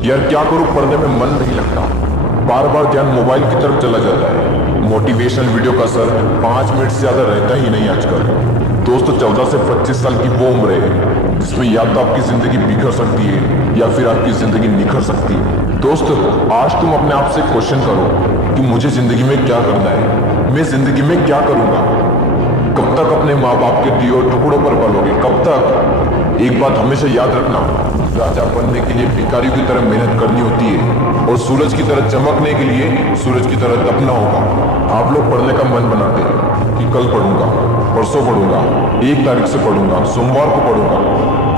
यार क्या करूं, पढ़ने में मन नहीं लगता। बार बार ध्यान मोबाइल की तरफ चला जाता है। मोटिवेशनल वीडियो का असर 5 मिनट से ज्यादा रहता ही नहीं आजकल। दोस्तों, 14 से 25 साल की वो उम्र है जिसमें या तो आपकी जिंदगी बिखर सकती है या फिर आपकी जिंदगी निखर सकती है। दोस्त, आज तुम अपने आप से क्वेश्चन करो कि मुझे जिंदगी में क्या करना है, मैं जिंदगी में क्या करूंगा। कब तक अपने माँ बाप के दिए टुकड़ों पर पलोगे, कब तक। एक बात हमेशा याद रखना, राजा बनने के लिए भिखारियों की तरह मेहनत करनी होती है और सूरज की तरह चमकने के लिए सूरज की तरह तपना होगा। आप लोग पढ़ने का मन बनाते हैं कि कल पढ़ूंगा, परसों पढ़ूंगा, 1 तारीख से पढ़ूंगा, सोमवार को पढ़ूंगा।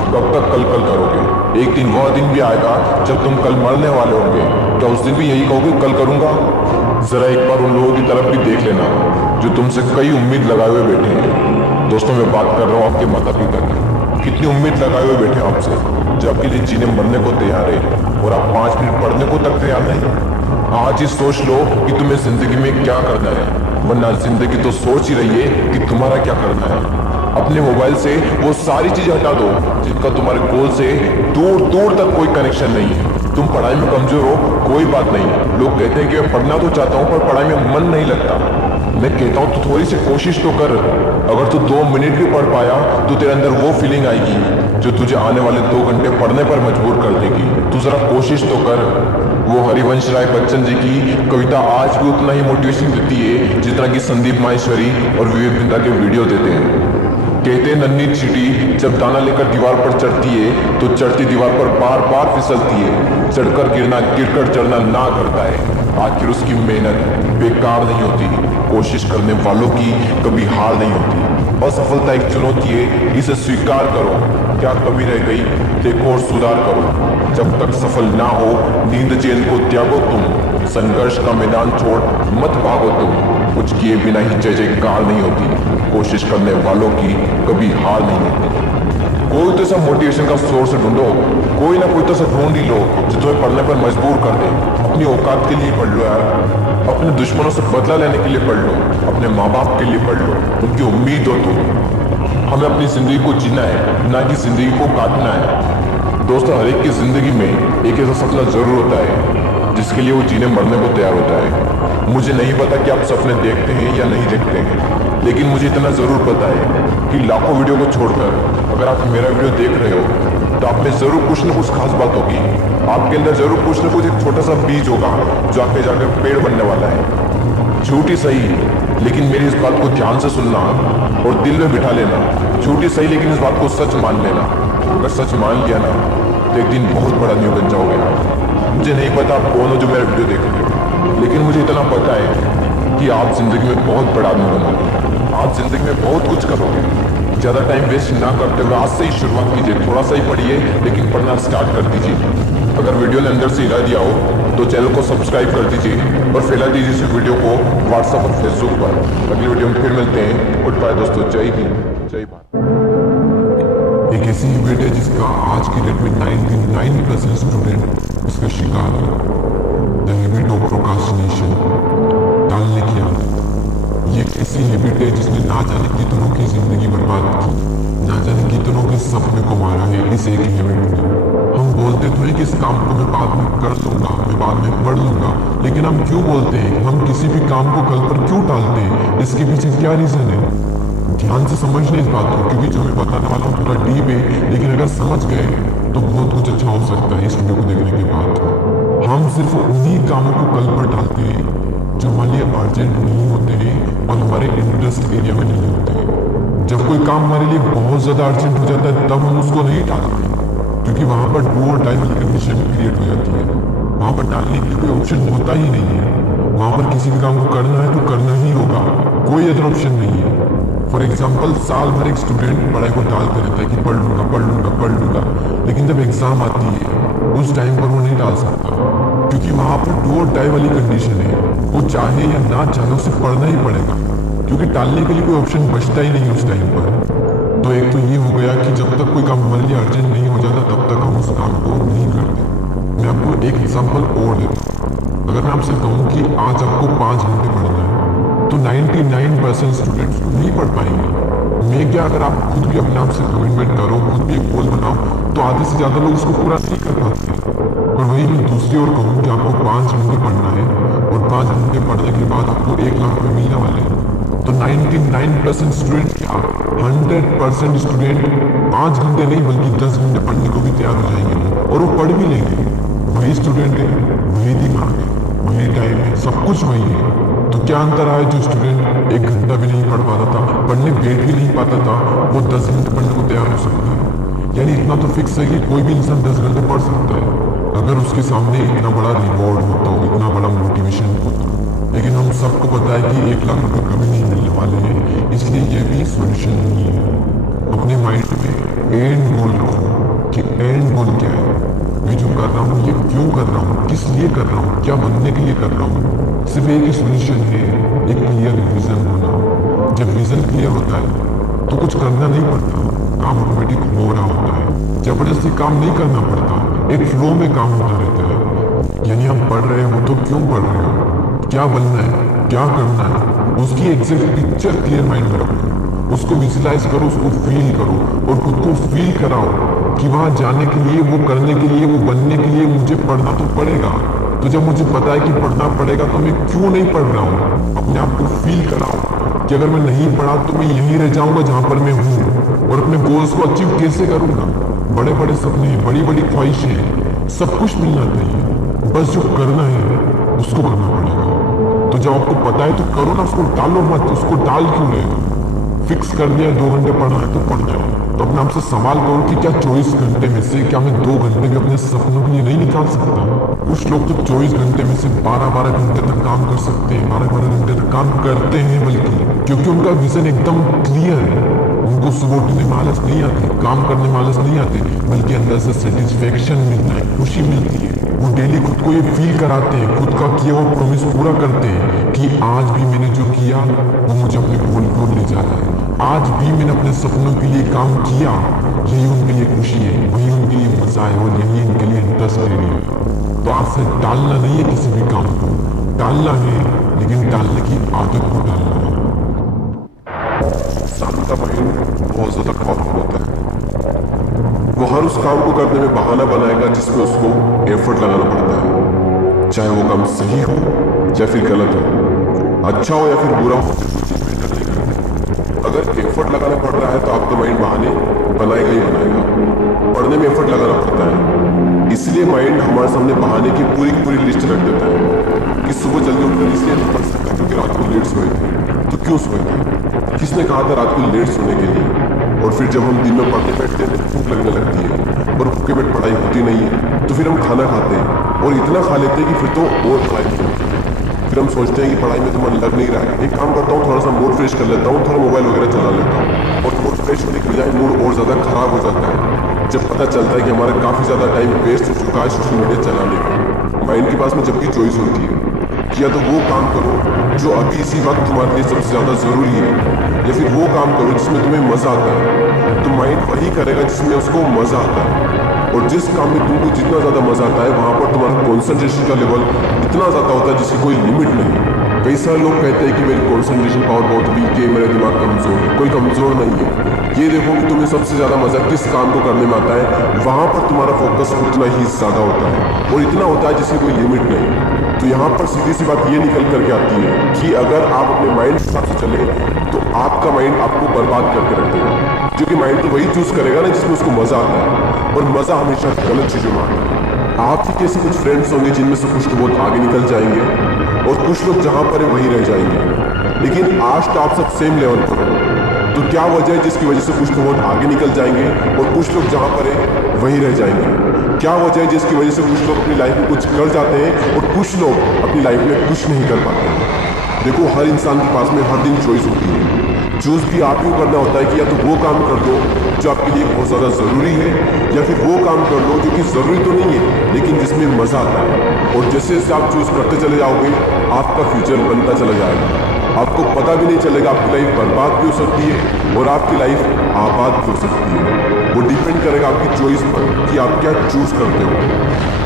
कब तक कल कल करोगे? एक दिन वह दिन भी आएगा जब तुम कल मरने वाले होंगे। क्या उस दिन भी यही कहोगे कल करूंगा? जरा एक बार उन लोगों की तरफ भी देख लेना जो तुमसे कई उम्मीद लगाए हुए बैठे हैं। दोस्तों, मैं बात कर रहा हूँ आपके माता पिता की। कितनी उम्मीद लगाए हुए बैठे हैं आपसे, जो आपके लिए जीने मरने को तैयार है और आप 5 मिनट पढ़ने को तक तैयार नहीं। आज ही सोच लो कि तुम्हें जिंदगी में क्या करना है, वरना जिंदगी तो सोच ही रही है कि तुम्हारा क्या करना है। अपने मोबाइल से वो सारी चीजें हटा दो जिनका तुम्हारे गोल से दूर दूर तक कोई कनेक्शन नहीं है। तुम पढ़ाई में कमजोर हो, कोई बात नहीं। लोग कहते हैं कि मैं पढ़ना तो चाहता हूँ पर पढ़ाई में मन नहीं लगता। मैं कहता हूँ तो थोड़ी सी कोशिश तो कर। अगर तू 2 मिनट भी पढ़ पाया तो तेरे अंदर वो फीलिंग आएगी जो तुझे आने वाले 2 घंटे पढ़ने पर मजबूर कर देगी। तू जरा कोशिश तो कर। वो हरिवंश राय बच्चन जी की कविता आज भी उतना ही मोटिवेशन देती है जितना कि संदीप माहेश्वरी और विवेक बिंदा के वीडियो देते हैं। कहते हैं नन्ही चींटी जब दाना लेकर दीवार पर चढ़ती है तो चढ़ती दीवार पर बार बार फिसलती है। चढ़कर गिरना, गिरकर चढ़ना ना करता है। आखिर उसकी मेहनत बेकार नहीं होती। कोशिश करने वालों की कभी हार नहीं होती। असफलता एक चुनौती है, इसे स्वीकार करो। क्या कमी रह गई, देखो और सुधार करो। जब तक सफल ना हो नींद चैन को त्यागो तुम। संघर्ष का मैदान छोड़ मत भागो तुम। कुछ किए बिना ही जय जयकार नहीं होती। कोशिश करने वालों की कभी हार नहीं होती। कोई तो ऐसा मोटिवेशन का सोर्स ढूंढो, कोई ना कोई तो ऐसा ढूंढ ही लो जो तुम्हें पढ़ने पर मजबूर कर दे। अपनी औकात के लिए पढ़ लो यार। अपने दुश्मनों से बदला लेने के लिए पढ़ लो। अपने माँ बाप के लिए पढ़ लो, उनकी उम्मीद हो तुम। हमें अपनी जिंदगी को जीना है, ना कि जिंदगी को काटना है। दोस्तों, हर एक की जिंदगी में एक ऐसा सपना जरूर होता है जिसके लिए वो जीने मरने को तैयार होता है। मुझे नहीं पता कि आप सपने देखते हैं या नहीं देखते हैं, लेकिन मुझे इतना जरूर पता है कि लाखों वीडियो को छोड़कर अगर आप मेरा वीडियो देख रहे हो तो आप में जरूर कुछ न कुछ खास बात होगी। आपके अंदर जरूर कुछ न कुछ एक छोटा सा बीज होगा जो आगे जाकर पेड़ बनने वाला है। झूठी सही, लेकिन मेरी इस बात को ध्यान से सुनना और दिल में बिठा लेना। झूठी सही, लेकिन इस बात को सच मान लेना। अगर सच मान लिया ना तो एक दिन बहुत बड़ा न्यू बन जाओगे। मुझे नहीं पता आप कौन हो जो मेरा वीडियो देख रहे हो, लेकिन मुझे इतना पता है कि आप जिंदगी में बहुत बड़ा आदमी बनोगे। आप जिंदगी में बहुत कुछ करोगे। ज्यादा टाइम वेस्ट ना करते हुए आज से ही शुरुआत कीजिए। थोड़ा सा ही पढ़िए, लेकिन पढ़ना स्टार्ट कर दीजिए। अगर वीडियो ने अंदर से हिला दिया हो तो चैनल को सब्सक्राइब कर दीजिए और फैला दीजिए इस वीडियो को व्हाट्सएप और फेसबुक पर। अगली वीडियो में फिर मिलते हैं। गुड बाय दोस्तों, जय हिंद, जय भारत। एक ऐसी यूनिट है जिसका आज की डेट में 99% स्टूडेंट इसका शिकार है। द हैबिट ऑफ प्रोक्रास्टिनेशन, टालने की आदत। ये एक ऐसी हैबिट है जिसने ना जाने कितनों की जिंदगी बर्बाद की, ना जाने कितनों के सपने को मारा है इस एक हैबिट ने। हम बोलते तो हैं कि इस काम को मैं बाद में कर लूंगा, मैं बाद में पढ़ लूंगा, लेकिन हम क्यों बोलते हैं? हम किसी भी काम को कल पर क्यों टालते हैं? इसके पीछे क्या रीजन है? ध्यान से समझने इस बात को, क्योंकि जो मैं बताने वाला हूँ थोड़ा डीप है, लेकिन अगर समझ गए तो बहुत कुछ अच्छा हो सकता है इस वीडियो को देखने के बाद। हम सिर्फ उन्हीं कामों को कल पर टालते हैं जो हमारे लिए अर्जेंट नहीं होते हैं और हमारे इंटरेस्ट एरिया में नहीं होते हैं। जब कोई काम हमारे लिए बहुत ज्यादा अर्जेंट हो जाता है तब हम उसको नहीं टालते, क्योंकि वहां पर डू और डाई वाली कंडीशन क्रिएट हो जाती है। वहां पर टालने के लिए कोई ऑप्शन होता ही नहीं है। वहां पर किसी भी काम को करना है तो करना ही होगा, कोई अदर ऑप्शन नहीं है। फॉर एग्जाम्पल, साल भर एक स्टूडेंट पढ़ाई को टालते रहता है कि पढ़ लूंगा पढ़ लूंगा पढ़ लूंगा, लेकिन जब एग्जाम आती है उस टाइम पर वो नहीं टाल सकता, क्योंकि वहां पर डू और डाई वाली कंडीशन है। वो चाहे या ना चाहे उसे पढ़ना ही पड़ेगा, क्योंकि टालने के लिए कोई ऑप्शन बचता ही नहीं उस टाइम पर। तो एक तो ये हो गया कि जब तक कोई काम हमारे लिए अर्जेंट नहीं हो जाता तब तक हम उस काम को नहीं करते। मैं आपको एक एग्जाम्पल और देता हूँ। अगर मैं आपसे कहूँ कि आज आपको 5 घंटे पढ़ना है तो 99% स्टूडेंट्स नहीं पढ़ पाएंगे। मैं क्या, अगर आप खुद भी अपने आप से कमिटमेंट करो, खुद भी एक गोल बनाओ, तो आधे से ज्यादा लोग उसको पूरा नहीं कर पाते। और वही मैं और कहूँ कि आपको 5 घंटे पढ़ना है और 5 घंटे पढ़ने के बाद आपको 1 लाख रुपये मिलने वाले हैं, तो 99% स्टूडेंट क्या 100% स्टूडेंट 5 घंटे नहीं बल्कि 10 घंटे पढ़ने को भी तैयार हो जाएंगे और वो पढ़ भी लेंगे। वही स्टूडेंट है, वही दिमाग है, वही टाइम है, सब कुछ वही है। तो क्या अंतर है? जो स्टूडेंट 1 घंटा भी नहीं पढ़ पाता था, पढ़ने बैठ भी नहीं पाता था, वो 10 घंटे पढ़ने को तैयार हो सकता है। यानी इतना तो फिक्स है कि कोई भी इंसान 10 घंटे पढ़ सकता है अगर उसके सामने इतना बड़ा रिवॉर्ड होता हो, इतना बड़ा मोटिवेशन होता हो। लेकिन हम सबको पता है कि 1 लाख रुपए कभी नहीं मिलने वाले हैं, इसलिए ये भी सोल्यूशन नहीं है। अपने माइंड में एंड गोल रखो कि एंड गोल क्या है, मैं जो कर रहा हूँ ये क्यों कर रहा हूँ, किस लिए कर रहा हूँ, क्या बनने के लिए कर रहा हूँ। सिर्फ एक ही सोल्यूशन है, एक क्लियर विजन होना। जब विजन क्लियर होता है तो कुछ करना नहीं पड़ता, काम ऑटोमेटिक हो रहा होता है। जबरदस्ती काम नहीं करना पड़ता, एक फ्लो में काम होता रहता है। यानी हम पढ़ रहे हो तो क्यों पढ़ रहे हो, क्या बनना है, क्या करना है, उसकी एग्जैक्ट पिक्चर क्लियर माइंड में रखो, उसको विजुलाइज करो, उसको फील करो और खुद को फील कराओ कि वहां जाने के लिए, वो करने के लिए, वो बनने के लिए मुझे पढ़ना तो पड़ेगा। तो जब मुझे पता है कि पढ़ना पड़ेगा तो मैं क्यों नहीं पढ़ रहा हूँ, अपने आप को फील कराओ कि अगर मैं नहीं पढ़ा तो मैं यहीं रह जाऊंगा जहां पर मैं हूँ और अपने गोल्स को अचीव कैसे करूंगा। बड़े बड़े सपने, बड़ी बड़ी ख्वाहिशें, सब कुछ मिलना चाहिए, बस जो करना है उसको करना पड़ेगा। तो जब आपको पता है तो करो ना, उसको टालो मत। उसको टाल क्यों रहे हो? फिक्स कर दिया 2 घंटे पढ़ना है तो पढ़ जाओ। तो अपने आपसे सवाल करो कि क्या 24 घंटे में से क्या मैं 2 घंटे भी अपने सपनों के लिए नहीं निकाल सकता? कुछ लोग तो 24 घंटे में से 12-12 घंटे तक काम कर सकते हैं, 12-12 घंटे तक काम करते हैं, बल्कि क्योंकि उनका विजन एकदम क्लियर है। उनको सुबह उठने में आलस नहीं आती, काम करने में आलस नहीं आती, बल्कि अंदर से सेटिस्फेक्शन मिलता है, खुशी मिलती है। वो डेली खुद को ये फील कराते हैं, खुद का किया हुआ प्रॉमिस पूरा करते हैं कि आज भी मैंने जो किया वो मुझे अपने गोल की ओर ले जा रहा है, आज भी मैंने अपने सपनों के लिए काम किया, यही उनके लिए खुशी है, वही उनके लिए मजा है और यही उनके लिए इंटरेस्ट है। तो आपसे टालना नहीं है किसी भी काम को, टालना है लेकिन टालने की आदत को डालना है। इंसान का माइंड बहुत ज्यादा पावरफुल होता है। वो हर उस काम को करने में बहाना बनाएगा जिसमें उसको एफर्ट लगाना पड़ता है, चाहे वो काम सही हो या फिर गलत हो, अच्छा हो या फिर बुरा हो। अगर एफर्ट लगाना पड़ रहा है तो आपका माइंड बहाने बनाएगा ही बनाएगा। पढ़ने में एफर्ट लगाना पड़ता है, इसलिए माइंड हमारे सामने बहाने की पूरी लिस्ट रख देता है कि सुबह जल्दी उठकर इसलिए नहीं पढ़ सकता क्योंकि रात को लेट सोए थे। तो क्यों सोए थे? किसने कहा था रात को लेट सोने के लिए? और फिर जब हम दिन में पढ़ने बैठते हैं भूख लगने लगती है और भूखे पेट पढ़ाई होती नहीं है, तो फिर हम खाना खाते हैं और इतना खा लेते हैं कि फिर तो और पढ़ाई नहीं होती। फिर हम सोचते हैं कि पढ़ाई में तो मन लग नहीं रहा है, एक काम करता हूँ, थोड़ा सा मूड फ्रेश कर लेता हूँ, थोड़ा मोबाइल वगैरह चला लेता हूँ और मूड फ्रेश होने के बजाय मूड और ज़्यादा खराब हो जाता है जब पता चलता है कि हमारा काफ़ी ज़्यादा टाइम वेस्ट हो चुका है सोशल मीडिया चलाने में। माइंड के पास में जब भी चॉइस होती है कि या तो वो काम करो जो अभी इसी वक्त तुम्हारे लिए सबसे ज़्यादा ज़रूरी है, या फिर वो काम करो जिसमें तुम्हें मज़ा आता है, तो माइंड वही करेगा जिसमें उसको मज़ा आता है। और जिस काम में तुमको जितना ज़्यादा मज़ा आता है वहाँ पर तुम्हारा कॉन्सेंट्रेशन का लेवल इतना ज़्यादा होता है जिसकी कोई लिमिट नहीं। कई सारे लोग कहते हैं कि मेरी कॉन्सेंट्रेशन पावर बहुत वीक है, मेरा दिमाग कमज़ोर है। कोई कमज़ोर नहीं है। ये देखो कि तुम्हें सबसे ज़्यादा मज़ा किस काम को करने में आता है, वहाँ पर तुम्हारा फोकस उतना ही ज़्यादा होता है और इतना होता है जिसकी कोई लिमिट नहीं। तो यहाँ पर सीधी सी बात ये निकल करके आती है कि अगर आप अपने माइंड के हिसाब से चले तो आपका माइंड आपको बर्बाद करके रख देगा, क्योंकि माइंड तो वही चूज करेगा ना जिसमें उसको मजा आता है, और मजा हमेशा गलत चीजों में आता है। आपके कैसे कुछ फ्रेंड्स होंगे जिनमें से कुछ तो बहुत आगे निकल जाएंगे और कुछ लोग जहां पर है वहीं रह जाएंगे, लेकिन आज तो आप सब सेम लेवल पर हो। तो क्या वजह है जिसकी वजह से कुछ तो बहुत आगे निकल जाएंगे और कुछ लोग जहां पर है वहीं रह जाएंगे? क्या वजह है जिसकी वजह से कुछ लोग अपनी लाइफ में कुछ कर जाते हैं और कुछ लोग अपनी लाइफ में कुछ नहीं कर पाते हैं? देखो, हर इंसान के पास में हर दिन चॉइस होती है। चूज भी आप ही करना होता है कि या तो वो काम कर दो जो आपके लिए बहुत ज़्यादा ज़रूरी है, या फिर वो काम कर लो जो कि ज़रूरी तो नहीं है लेकिन जिसमें मज़ा आता है। और जैसे जैसे आप चूज करते चले जाओगे आपका फ्यूचर बनता चला जाएगा। आपको पता भी नहीं चलेगा, आपकी लाइफ बर्बाद भी हो सकती है और आपकी लाइफ आबाद भी हो सकती है। वो डिपेंड करेगा आपकी चॉइस पर कि आप क्या चूज करते हो।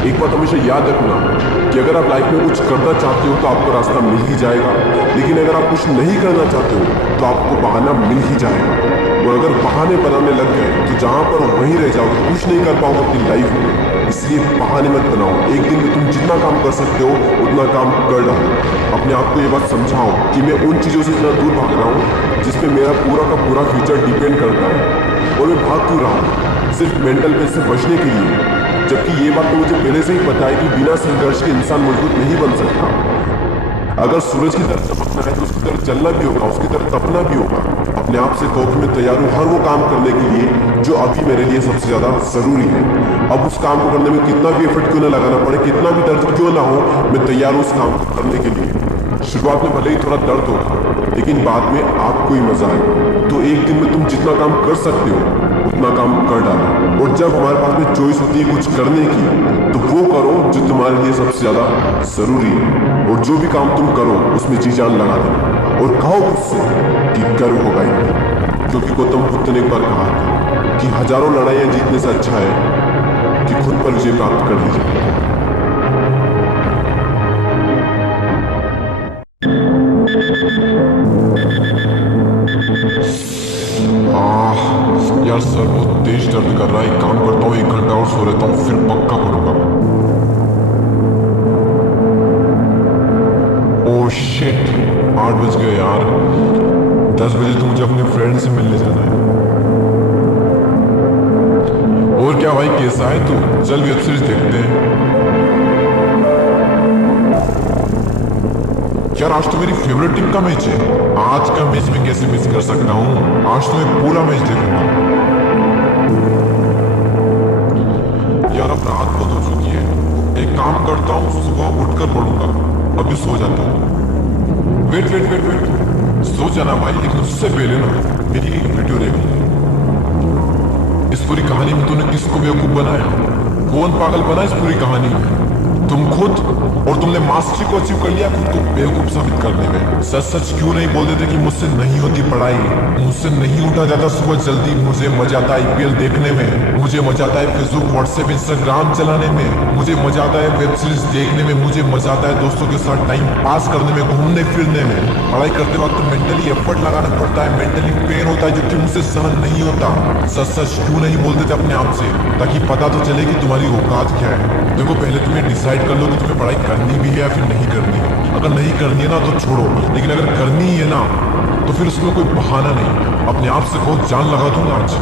एक बात हमेशा याद रखना कि अगर आप लाइफ में कुछ करना चाहते हो तो आपको रास्ता मिल ही जाएगा, लेकिन अगर आप कुछ नहीं करना चाहते हो तो आपको बहाना मिल ही जाएगा। और अगर बहाने बनाने लग गए तो जहां पर वहीं रह जाओगे, कुछ नहीं कर पाओगे अपनी लाइफ में। इसलिए बहाने मत बनाओ। एक दिन में तुम जितना काम कर सकते हो उतना काम कर डालो। अपने आप को ये बात समझाओ कि मैं उन चीज़ों से इतना दूर भाग रहा हूँ जिसपे मेरा पूरा का पूरा फ्यूचर डिपेंड करता है। और मैं भाग क्यों रहा हूँ? सिर्फ मेंटल पेन से बचने के लिए। जबकि ये बात तो मुझे पहले से ही पता है कि बिना संघर्ष के इंसान मजबूत नहीं बन सकता। अगर सूरज की तरफ चमकना है तो उसकी तरफ चलना भी होगा, उसकी तरफ तपना भी होगा। अपने आप से कहो कि मैं तैयार हूँ हर वो काम करने के लिए जो अभी मेरे लिए सबसे ज्यादा जरूरी है। अब उस काम को करने में कितना भी एफर्ट क्यों ना लगाना पड़े, कितना भी दर्द क्यों ना हो, मैं तैयार हूँ उस काम को करने के लिए। शुरुआत में भले ही थोड़ा दर्द होगा, लेकिन बाद में आपको ही मजा आएगा। तो एक दिन में तुम जितना काम कर सकते हो उतना काम कर डालो। और जब हमारे पास में चॉइस होती है कुछ करने की, तो वो करो जो तुम्हारे लिए सबसे ज्यादा जरूरी है। और जो भी काम तुम करो उसमें जी जान लगा देना और कहो खुद से कि गर्व होगा ही। क्योंकि गौतम बुद्ध ने एक बार कहा था कि हजारों लड़ाइयां जीतने से अच्छा है कि खुद पर विजय प्राप्त कर लीजिए। यार सर बहुत तेज दर्द कर रहा है। एक काम करता हूँ, 1 घंटा और सो लेता हूँ, फिर पक्का पड़ूंगा। ओह शिट, 8 बज गए यार। 10 बजे तो मुझे अपने फ्रेंड से मिलने जाना है। और क्या भाई, कैसा है तू? चल वेब सीरीज देखते हैं। यार आज तो मेरी फेवरेट टीम का मैच है। आज का मैच मैं कैसे मिस कर सकता हूँ? आज तो मैं पूरा मैच देखूंगा। यार अब रात बहुत हो चुकी है। एक काम करता हूँ, सुबह उठकर पढ़ूंगा। अभी सो जाता हूँ। वेट वेट वेट वेट, सो जाना भाई, लेकिन उससे पहले ना मेरी एक वीडियो देखनी। इस पूरी कहानी में तूने किसको बेवकूफ बनाया? कौन पागल बना इस पूरी कहानी में? तुम खुद। और तुमने मास्टरी को अचीव कर लिया खुद को बेवकूफ साबित करने में। सच सच क्यों नहीं बोल देते कि मुझसे नहीं होती पढ़ाई, मुझसे नहीं उठा जाता सुबह जल्दी, मुझे मजा आता है IPL देखने में, मुझे मजा आता है फेसबुक व्हाट्सएप इंस्टाग्राम चलाने में, मुझे मजा आता है वेब सीरीज देखने में, मुझे मजा आता है दोस्तों के साथ टाइम पास करने में, घूमने फिरने में। पढ़ाई करते वक्त मेंटली एफर्ट लगाना पड़ता है, मेंटली पेन होता है जो कि मुझसे सहन नहीं होता। सच सच क्यों नहीं बोल देते अपने आप से, ताकि पता तो चले कि तुम्हारी औकात क्या है। देखो पहले तुम्हें डिसाइड कर लो कि तुम्हें पढ़ाई करनी भी है या फिर नहीं करनी है। अगर नहीं करनी है ना तो छोड़ो, लेकिन अगर करनी है ना तो फिर उसमें कोई बहाना नहीं। अपने आप से बहुत जान लगा दूंगा आज।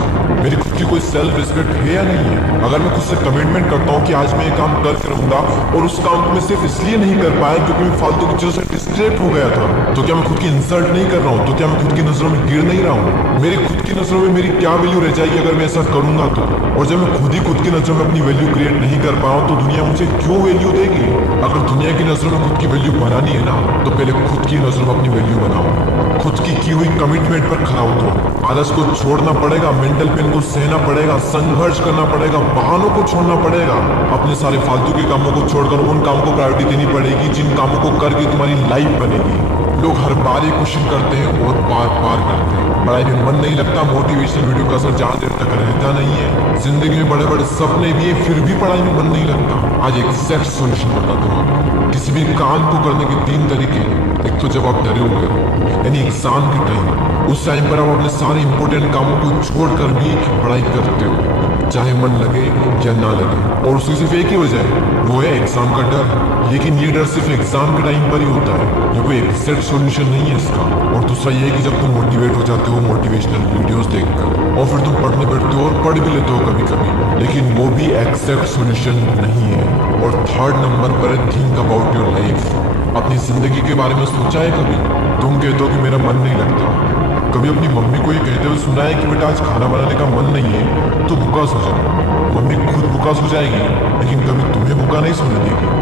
मेरी खुद की कोई सेल्फ रिस्पेक्ट है या नहीं है? अगर मैं खुद से कमिटमेंट करता हूँ कि आज मैं ये काम करके रहूंगा और उस काम को मैं सिर्फ इसलिए नहीं कर पाया क्योंकि मैं फालतू की चीजों से डिस्ट्रैक्ट हो गया था, तो क्या मैं खुद की इंसल्ट नहीं कर रहा हूँ? तो क्या मैं खुद की नजरों में गिर नहीं रहा हूँ? मेरी खुद की नजरों में मेरी क्या वैल्यू रह जाएगी अगर मैं ऐसा करूंगा तो? और जब मैं खुद ही खुद की नजरों में अपनी वैल्यू क्रिएट नहीं कर पाऊँ तो दुनिया मुझे क्यों वैल्यू देगी? अगर दुनिया की नजरों में खुद की वैल्यू बनानी है ना तो पहले खुद की नजरों में अपनी वैल्यू बनाओ। खुद की हुई कमिटमेंट पर खरा उतरो। आदर्श को छोड़ना पड़ेगा, मेंटल पेन को सहना पड़ेगा, संघर्ष करना पड़ेगा, बहानों को छोड़ना पड़ेगा। अपने सारे फालतू के कामों को छोड़कर उन कामों को प्रायोरिटी देनी पड़ेगी जिन कामों को करके तुम्हारी लाइफ बनेगी। लोग हर बार ये क्वेश्चन करते हैं और बार बार करते हैं, पढ़ाई में मन नहीं लगता, मोटिवेशनल वीडियो का असर ज्यादा देर तक रहता नहीं है, जिंदगी में बड़े बड़े सपने भी है फिर भी पढ़ाई में मन नहीं लगता। आज एक एग्जैक्ट सोल्यूशन बताता हूँ। किसी भी काम को करने के 3 तरीके। एक तो जब आप डरे हुए हो, यानी एग्जाम के टाइम, उस टाइम पर आप अपने सारे इंपॉर्टेंट कामों को छोड़कर भी पढ़ाई करते हो, चाहे मन लगे या ना लगे, और उसकी सिर्फ एक ही वजह है, वो है एग्जाम का डर। लेकिन ये डर सिर्फ एग्जाम के टाइम पर ही होता है, ये कोई एग्जैक्ट सॉल्यूशन नहीं है इसका। और दूसरा ये है कि जब तुम मोटिवेट हो जाते हो मोटिवेशनल वीडियोस देखकर और फिर तुम पढ़ने बैठते हो और पढ़ भी लेते हो कभी कभी, लेकिन वो भी एग्जैक्ट सॉल्यूशन नहीं है। और 3rd नंबर पर है थिंक अबाउट योर लाइफ। अपनी जिंदगी के बारे में सोचा है कभी? तुम कहते हो कि मेरा मन नहीं लगता। कभी अपनी मम्मी को ये कहते हुए सुना है कि बेटा आज खाना बनाने का मन नहीं है तो भूखा सो जाओ? मम्मी खुद भूखा सो जाएगी, लेकिन कभी तुम्हें भूखा नहीं सोने देगी।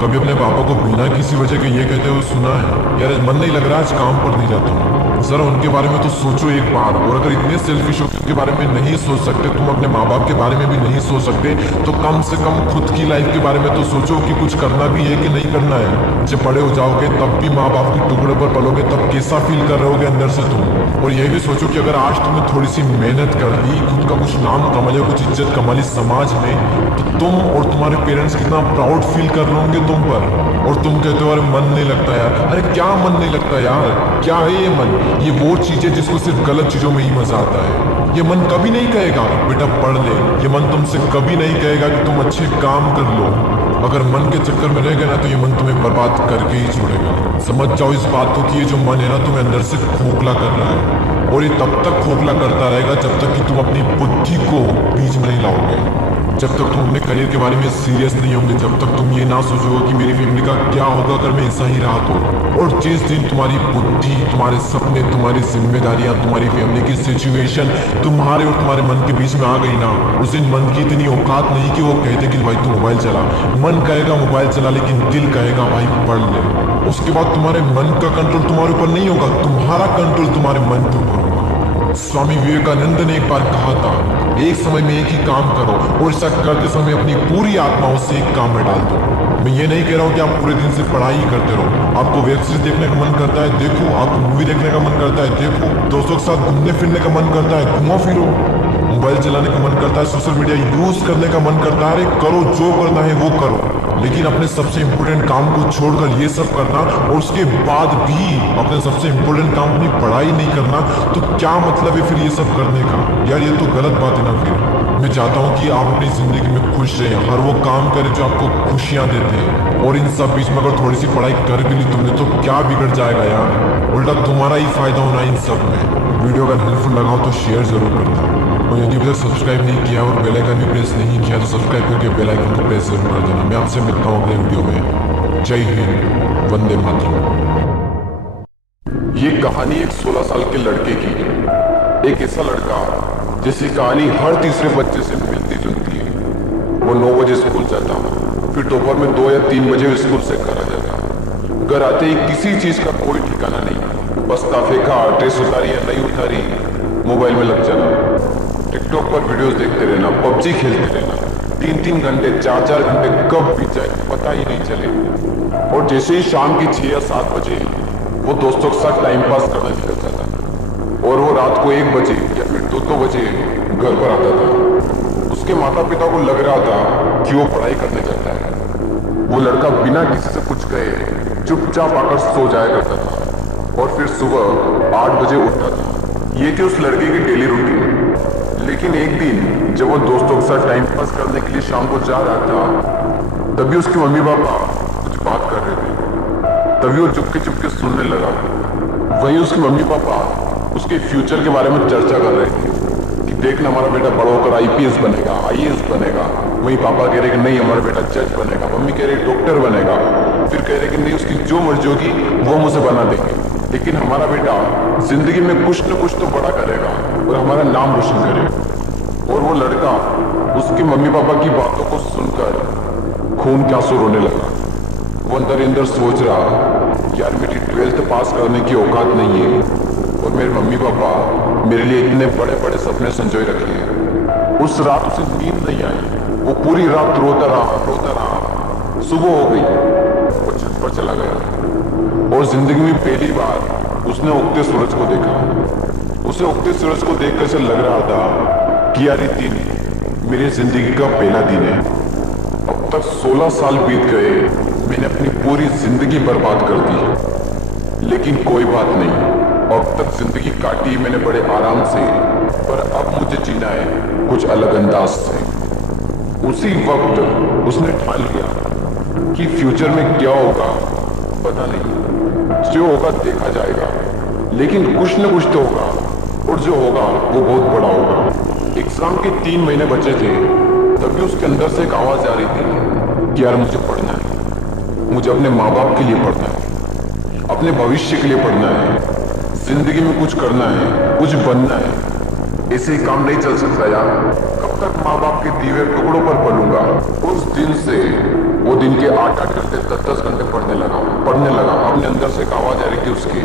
कभी अपने पापा को बिना किसी वजह के ये कहते हुए सुना है यार आज मन नहीं लग रहा, आज काम पर नहीं जाता हूँ? जरा उनके बारे में तो सोचो एक बार। और अगर इतने सेल्फिश हो कि उनके बारे में नहीं सोच सकते, तुम अपने माँ बाप के बारे में भी नहीं सोच सकते, तो कम से कम खुद की लाइफ के बारे में तो सोचो कि कुछ करना भी है कि नहीं करना है। जब बड़े हो जाओगे तब भी माँ बाप के टुकड़े पर पलोगे, तब कैसा फील कर रहे होगे अंदर से तुम। और ये भी सोचो कि अगर आज तुमने थोड़ी सी मेहनत कर ली, खुद का कुछ नाम कमा लिया, कुछ इज्जत कमा ली समाज में, तो तुम और तुम्हारे पेरेंट्स कितना प्राउड फील कर रहे होंगे तुम पर। और तुम कहते हो अरे मन नहीं लगता यार। अरे क्या मन नहीं लगता यार? क्या है ये मन? ये वो चीज है जिसको सिर्फ गलत चीजों में ही मजा आता है। ये मन कभी नहीं कहेगा बेटा पढ़ ले। ये मन तुमसे कभी नहीं कहेगा कि तुम अच्छे काम कर लो। अगर मन के चक्कर में रह गए ना तो ये मन तुम्हें बर्बाद करके ही छोड़ेगा। समझ जाओ इस बात को कि ये जो मन है ना तुम्हें अंदर से खोखला कर रहा है, और ये तब तक खोखला करता रहेगा जब तक कि तुम अपनी बुद्धि को बीच में नहीं लाओगे, जब तक तुम अपने करियर के बारे में सीरियस नहीं होंगे, जब तक तुम ये ना सोचोगे कि मेरी फैमिली का क्या होगा अगर मैं ऐसा ही रहा तो। और जिस दिन तुम्हारी बुद्धि, तुम्हारे सपने, तुम्हारी जिम्मेदारियां, तुम्हारी फैमिली की सिचुएशन तुम्हारे और तुम्हारे मन के बीच में आ गई ना, उस दिन मन की इतनी औकात नहीं कि वो कहते कि भाई तू मोबाइल चला। मन कहेगा मोबाइल चला, लेकिन दिल कहेगा भाई पढ़ ले। उसके बाद तुम्हारे मन का कंट्रोल तुम्हारे ऊपर नहीं होगा, तुम्हारा कंट्रोल तुम्हारे मन के ऊपर होगा। स्वामी विवेकानंद ने एक बार कहा था, एक समय में एक ही काम करो और ऐसा करते समय अपनी पूरी आत्मा उससे एक काम में डाल दो। मैं ये नहीं कह रहा हूँ कि आप पूरे दिन से पढ़ाई ही करते रहो। आपको वेब सीरीज देखने का मन करता है देखो, आपको मूवी देखने का मन करता है देखो, दोस्तों के साथ घूमने फिरने का मन करता है घूमो फिरो, मोबाइल चलाने का मन करता है, सोशल मीडिया यूज करने का मन करता है, अरे करो, जो करना है वो करो। लेकिन अपने सबसे इंपॉर्टेंट काम को छोड़कर ये सब करना और उसके बाद भी अपने सबसे इंपॉर्टेंट काम अपनी पढ़ाई नहीं करना, तो क्या मतलब है फिर ये सब करने का? यार ये तो गलत बात है ना। फिर मैं चाहता हूँ कि आप अपनी जिंदगी में खुश रहें, हर वो काम करें जो आपको खुशियाँ देते हैं, और इन सब बीच में अगर थोड़ी सी पढ़ाई कर भी ली तुमने तो क्या बिगड़ जाएगा यार, उल्टा तुम्हारा ही फायदा होना इन सब में। वीडियो अगर हेल्पफुल लगा हो तो शेयर जरूर करना, और यदि अभी तक सब्सक्राइब नहीं किया और बेल आइकन भी प्रेस नहीं किया तो सब्सक्राइब करके बेल आइकन को प्रेस जरूर कर देना। मैं आपसे मिलता हूँ अगले वीडियो में। जय हिंद, वंदे मातरम। ये कहानी एक 16 साल के लड़के की है। एक ऐसा लड़का जिसकी कहानी हर तीसरे बच्चे से मिलती जुलती है। वो 9 बजे स्कूल जाता, फिर दोपहर में 2 या 3 बजे स्कूल से घर आ जाता। घर आते ही किसी चीज का कोई ठिकाना नहीं, बस्ता फेंका, ड्रेस उतारी या नहीं उतारी, मोबाइल में लग जाना, टिकटॉक पर वीडियोस देखते रहना, पबजी खेलते रहना, 3-3 घंटे 4-4 घंटे कब बीत जाए पता ही नहीं चले। और जैसे ही शाम की 6 या 7 बजे वो दोस्तों के साथ टाइम पास करने निकल जाता, और वो रात को 1 बजे या फिर 2-2 बजे घर पर आता था। उसके माता पिता को लग रहा था कि वो पढ़ाई करने जाता है। वो लड़का बिना किसी से कुछ कहे चुपचाप आकर सो जाया करता था, और फिर सुबह 8 बजे उठता था। ये थी उस लड़के की डेली रूटीन। लेकिन एक दिन जब वो दोस्तों के साथ टाइम पास करने के लिए शाम को जा रहा था, तभी उसके मम्मी पापा कुछ बात कर रहे थे। तभी वो चुपके चुपके सुनने लगा। वहीं उसके मम्मी पापा उसके फ्यूचर के बारे में चर्चा कर रहे थे कि देखना हमारा बेटा बड़ा होकर IPS बनेगा, IAS बनेगा। वहीं पापा कह रहे कि नहीं हमारा बेटा जज बनेगा, मम्मी कह रही डॉक्टर बनेगा, फिर कह रहे कि नहीं उसकी जो मर्जी होगी वो हम उसे बना देंगे, लेकिन हमारा बेटा जिंदगी में कुछ न कुछ तो बड़ा करेगा और हमारा नाम रोशन करेगा। और वो लड़का उसके मम्मी पापा की बातों को सुनकर खून के आंसू रोने लगा। वो अंदर सोच रहा, यार मेरी 12th पास करने की औकात नहीं है, और मेरे मम्मी पापा मेरे लिए इतने बड़े बड़े सपने संजोए रखे हैं। उस रात उसे नींद नहीं आई, वो पूरी रात रोता रहा। सुबह हो गई, वो छत पर चला गया, और जिंदगी में पहली बार उसने उगते सूरज को देखा। उसे उगते सूरज को देखकर से लग रहा था कि यार ये दिन मेरी जिंदगी का पहला दिन है। अब तक 16 साल बीत गए, मैंने अपनी पूरी जिंदगी बर्बाद कर दी, लेकिन कोई बात नहीं, अब तक जिंदगी काटी मैंने बड़े आराम से, पर अब मुझे जीना है कुछ अलग अंदाज से। उसी वक्त उसने ठान लिया कि फ्यूचर में क्या होगा पता नहीं, जो होगा देखा जाएगा, लेकिन कुछ न कुछ तो होगा, और जो होगा वो बहुत बड़ा होगा। एग्जाम के 3 महीने बचे थे, तभी उसके अंदर से एक आवाज आ रही थी कि यार मुझे पढ़ना है, मुझे अपने माँ बाप के लिए पढ़ना है, अपने भविष्य के लिए पढ़ना है, जिंदगी में कुछ करना है, कुछ बनना है। ऐसे ही काम नहीं चल सकता यार, कब तक माँ बाप के दिए टुकड़ों पर पलूंगा। उस दिन से वो दिन के 8-8 घंटे 10-10 घंटे पढ़ने लगा। अपने अंदर से एक आवाज आ रही थी उसकी,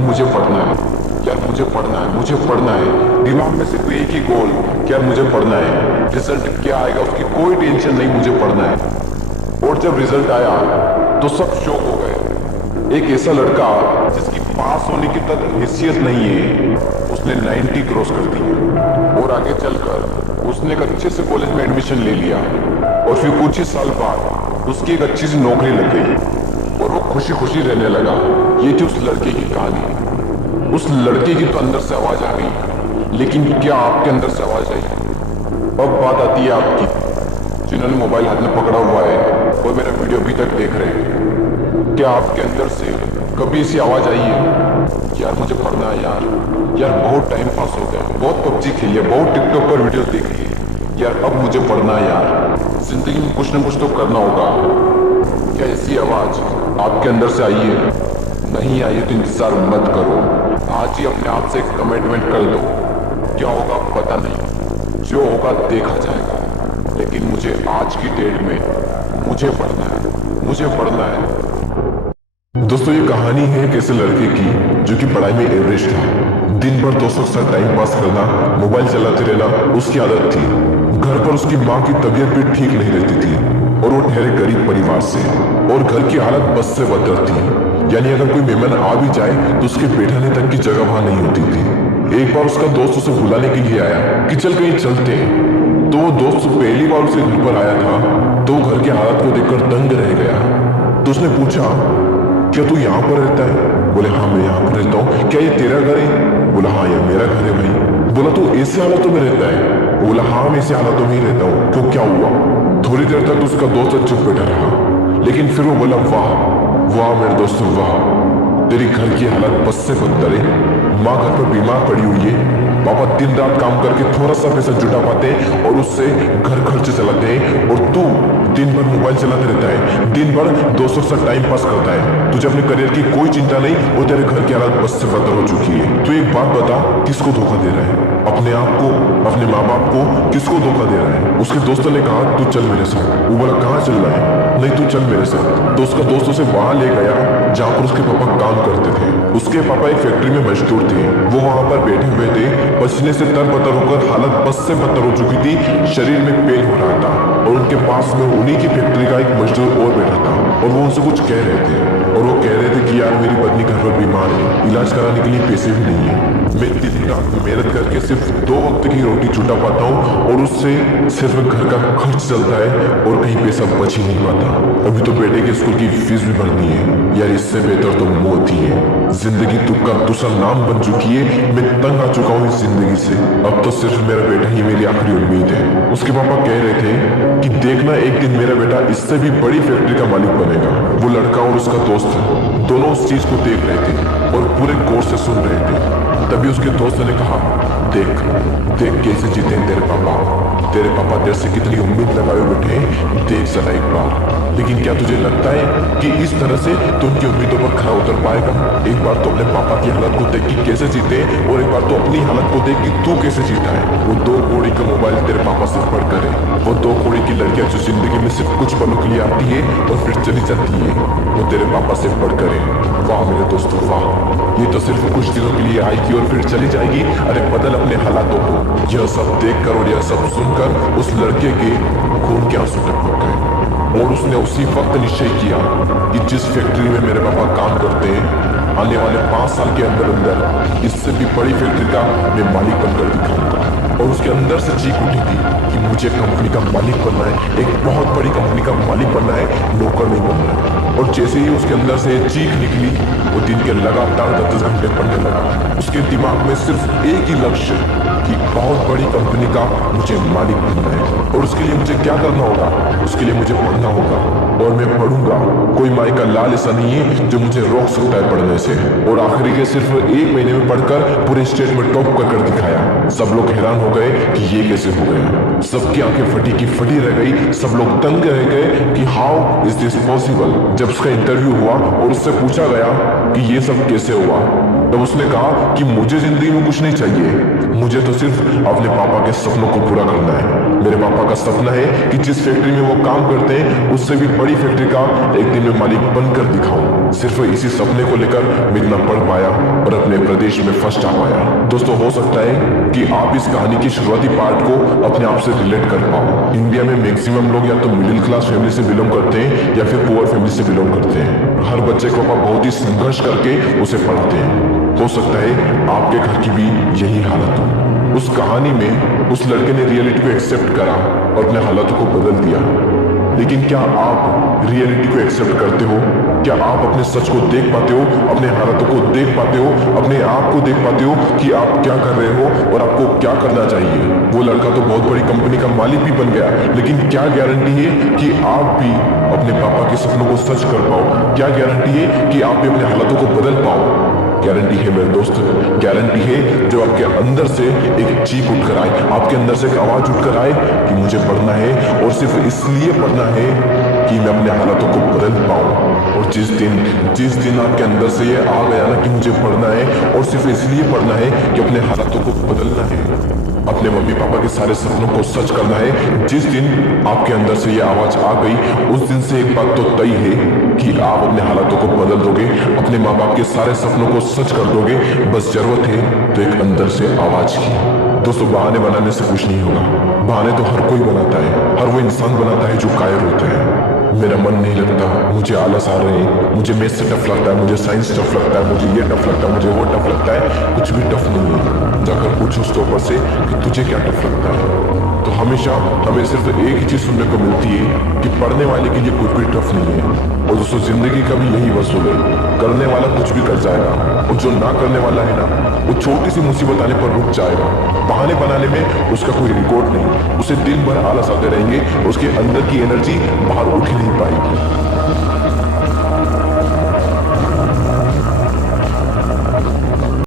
मुझे पढ़ना है यार, मुझे पढ़ना है, मुझे पढ़ना है। दिमाग में सिर्फ एक ही गोल कि यार मुझे पढ़ना है, रिजल्ट क्या आएगा उसकी कोई टेंशन नहीं, मुझे पढ़ना है। और जब रिजल्ट आया तो सब शौक हो गए। एक ऐसा लड़का जिसकी पास होने की तक हैसियत नहीं है, उसने 90 क्रॉस कर दी, और आगे चलकर उसने एक अच्छे से कॉलेज में एडमिशन ले लिया, और फिर कुछ ही साल बाद उसकी एक अच्छी सी नौकरी लग गई, और वो खुशी खुशी रहने लगा। ये थी उस लड़के की कहानी। उस लड़के की तो अंदर से आवाज आ गई, लेकिन क्या आपके अंदर से आवाज आई? अब बात आती है आपकी, जिन्होंने मोबाइल हाथ में पकड़ा हुआ है और मेरा वीडियो अभी तक देख रहे हैं। क्या आपके अंदर से कभी ऐसी आवाज आई है, यार मुझे पढ़ना है यार बहुत टाइम पास हो गया, बहुत पबजी खेली है, बहुत टिकटॉक पर वीडियो देखी है, यार अब मुझे पढ़ना है यार, जिंदगी में कुछ ना कुछ तो करना होगा। क्या ऐसी आवाज आपके अंदर से आई है? नहीं आई है तो इंतजार मत करो, आज ही अपने आप से एक कमिटमेंट कर दो। क्या होगा पता नहीं, जो होगा देखा जाएगा, लेकिन मुझे आज की डेट में मुझे पढ़ना है। दोस्तों ये कहानी है एक ऐसे लड़के की जो कि पढ़ाई में एवरेज था। दिन भर दोस्तों के साथ टाइम पास करना, मोबाइल चलाते रहना उसकी आदत थी। घर पर उसकी माँ की तबीयत भी ठीक नहीं रहती थी और वो ठहरे गरीब परिवार से, और घर की हालत बस से बदतर थी। यानी अगर कोई मेहमान आ भी जाए तो उसके बैठने तक की जगह वहां नहीं होती थी। एक बार उसका दोस्त उसे बुलाने के लिए आया कि चल कहीं चलते हैं। तो वो दोस्त पहली बार उसे घर पर आया था तो घर की हालत को देखकर दंग रह गया। तो उसने पूछा, क्या तू यहाँ पर रहता है? बोले हाँ मैं यहाँ पर रहता हूँ। क्या ये तेरा घर है? बोला हाँ ये मेरा घर है भाई। बोला तू ऐसे हालातों में रहता है? बोला हाँ मैं ऐसे हालातों में ही रहता हूँ। क्यों क्या हुआ? थोड़ी देर तक उसका दोस्त चुप बैठा रहा, लेकिन फिर वो बोला, वाह मेरे दोस्त वाह, तेरी घर की हालत बस से बदतर है। माँ घर पर बीमार पड़ी हुई है, पापा दिन रात काम करके थोड़ा सा पैसा जुटा पाते हैं और उससे घर खर्च चलाते हैं, और तू दिन भर मोबाइल चलाते रहता है, दिन भर दोस्तों के साथ टाइम पास करता है। तुझे अपने करियर की कोई चिंता नहीं और तेरे घर की हालत बस से बदतर हो चुकी है। तू एक बात बता, किसको धोखा दे रहा है? अपने आप को, अपने माँ बाप को, किसको धोखा दे रहा है? उसके दोस्तों ने कहा तू चल मेरे साथ। वो बोला कहाँ चल रहा है? नहीं तू चल मेरे साथ। तो उसका दोस्त उसे वहां ले गया जहाँ पर उसके पापा काम करते थे। उसके पापा एक फैक्ट्री में मजदूर थे। वो वहां पर बैठे हुए थे, पसीने से तरबतर होकर हालत बस से बदतर हो चुकी थी, शरीर में पेन हो रहा था, और उनके पास में उन्हीं की फैक्ट्री का एक मजदूर और बैठा था, और वो उनसे कुछ कह रहे थे, और वो कह रहे थे कि यार मेरी पत्नी घर पर बीमार है, इलाज कराने के लिए पैसे भी नहीं है, मैं दिन रात मेहनत करके सिर्फ 2 वक्त की रोटी जुटा पाता हूँ और उससे सिर्फ घर का खर्च चलता है और कहीं पैसा बच ही नहीं पाता। अभी तो बेटे के स्कूल की फीस भी भरनी है। यार इससे बेहतर तो मौत ही है। जिंदगी तुक्का दूसरा नाम बन चुकी है। मैं तंग आ चुका हूँ इस जिंदगी से। अब तो सिर्फ मेरा बेटा ही मेरी आखिरी उम्मीद है। उसके पापा कह रहे थे कि देखना एक दिन मेरा बेटा इससे भी बड़ी फैक्ट्री का मालिक बनेगा। वो लड़का और उसका दोस्त दोनों उस चीज को देख रहे थे और पूरे गौर से सुन रहे थे। तभी उसके दोस्त ने कहा, देख कैसे जीते तेरे पापा तेरे से कितनी उम्मीद लगाए बैठे, देख जरा एक बार। लेकिन क्या तुझे लगता है कि इस तरह से तू उनकी उम्मीदों पर खरा उतर पाएगा? एक बार तो अपने पापा की हालत को देख कि कैसे जीते, और एक बार तो अपनी हालत को देख कि तू कैसे जीता है। वो 2 कौड़ी का मोबाइल तेरे पापा से पढ़कर है, वो 2 कौड़ी की लड़कियां जो जिंदगी में सिर्फ कुछ पलों के लिए आती है और फिर चली जाती है, वो तेरे पापा से पढ़कर है। वाह मेरे दोस्तों वाह, ये तो सिर्फ कुछ दिनों के लिए आएगी और फिर चली जाएगी। अरे बदल अपने हालातों को। यह सब देखकर और यह सब सुनकर उस लड़के के खून के आंसू टपक गए, और उसने उसी वक्त निश्चय किया कि जिस फैक्ट्री में मेरे पापा काम करते हैं, आने वाले 5 साल के अंदर इससे भी बड़ी फैक्ट्री का मैं मालिक बनकर दिखाऊंगा। और उसके अंदर से चीख उठी थी कि मुझे कंपनी का मालिक बनना है, एक बहुत बड़ी कंपनी का मालिक बनना है, नौकर नहीं बनना है। और जैसे ही उसके अंदर से चीख निकली, वो दिन के लगातार 10 घंटे पढ़ने लगा। उसके दिमाग में सिर्फ एक ही लक्ष्य कि बहुत बड़ी कंपनी का मुझे मालिक बनना है, और उसके लिए मुझे क्या करना होगा? उसके लिए मुझे पढ़ना होगा, और मैं पढ़ूंगा। कोई माई का लाल ऐसा नहीं है जो मुझे रोक सकता है पढ़ने से। और आखिरी के सिर्फ 1 महीने में पढ़कर पूरे स्टेट में टॉप कर दिखाया। सब लोग हैरान हो गए कि ये कैसे हो गया। सबकी आंखें फटी की फटी रह गई। सब लोग दंग रह गए कि हाउ इज दिस पॉसिबल। जब उसका इंटरव्यू हुआ और उससे पूछा गया कि ये सब कैसे हुआ, तब उसने कहा कि मुझे जिंदगी में कुछ नहीं चाहिए, मुझे तो सिर्फ अपने पापा के सपनों को पूरा करना है। मेरे पापा का सपना है कि जिस फैक्ट्री में वो काम करते हैं उससे भी बड़ी फैक्ट्री का एक दिन में मालिक बनकर दिखाऊं। सिर्फ इसी सपने को लेकर मैं इतना पढ़ पाया और अपने प्रदेश में फर्स्ट आ पाया। दोस्तों हो सकता है कि आप इस कहानी की शुरुआती पार्ट को अपने आप से रिलेट कर पाओ। इंडिया में मैक्सिमम लोग या तो मिडिल क्लास फैमिली से बिलोंग करते हैं या फिर पुअर फैमिली से बिलोंग करते हैं। हर बच्चे को पापा बहुत ही संघर्ष करके उसे पढ़ाते हैं। हो सकता है आपके घर की भी यही हालत हो। उस कहानी में उस लड़के ने रियलिटी को एक्सेप्ट करा और अपने हालातों को बदल दिया। लेकिन क्या आप रियलिटी को एक्सेप्ट करते हो? क्या आप अपने सच को देख पाते हो, अपने हालातों को देख पाते हो, अपने आप को देख पाते हो कि आप क्या कर रहे हो और आपको क्या करना चाहिए? वो लड़का तो बहुत बड़ी कंपनी का मालिक भी बन गया, लेकिन क्या गारंटी है कि आप भी अपने पापा के सपनों को सच कर पाओ? क्या गारंटी है कि आप भी अपने हालातों को बदल पाओ? गारंटी है मेरे दोस्त, गारंटी है जब आपके अंदर से एक चीख उठकर आए, आपके अंदर से एक आवाज उठकर आए कि मुझे पढ़ना है और सिर्फ इसलिए पढ़ना है कि मैं अपने हालातों को बदल पाऊं। और जिस दिन आपके अंदर से ये आ गया ना कि मुझे पढ़ना है और सिर्फ इसलिए पढ़ना है कि अपने हालातों को बदलना है, अपने मम्मी पापा के सारे सपनों को सच करना है, जिस दिन आपके अंदर से ये आवाज आ गई, उस दिन से एक बात तो तय है कि आप अपने हालातों को बदल दोगे, अपने माँ बाप के सारे सपनों को सच कर दोगे। बस जरूरत है तो एक अंदर से आवाज की। दोस्तों, बहाने बनाने से कुछ नहीं होगा। बहाने तो हर कोई बनाता है, हर वो इंसान बनाता है जो कायर होता है। मेरा मन नहीं लगता, मुझे आलस आ रहे हैं, मुझे मैथ से टफ लगता है, मुझे साइंस टफ लगता है, मुझे ये टफ लगता है, मुझे वो टफ लगता है। कुछ भी टफ नहीं है। जाकर पूछो उस टॉपर से कि तुझे क्या टफ लगता है। तो हमेशा हमें सिर्फ एक ही चीज सुनने को मिलती है कि पढ़ने वाले के लिए कुछ भी टफ नहीं है। और दोस्तों, जिंदगी का भी यही वसूल है, करने वाला कुछ भी कर जाएगा और जो ना करने वाला है ना, वो छोटी सी मुसीबत आने पर रुक जाएगा। बहाने बनाने में उसका कोई रिकॉर्ड नहीं, उसे दिन भर आलस आते रहेंगे, उसके अंदर की एनर्जी बाहर उठ ही नहीं पाएगी।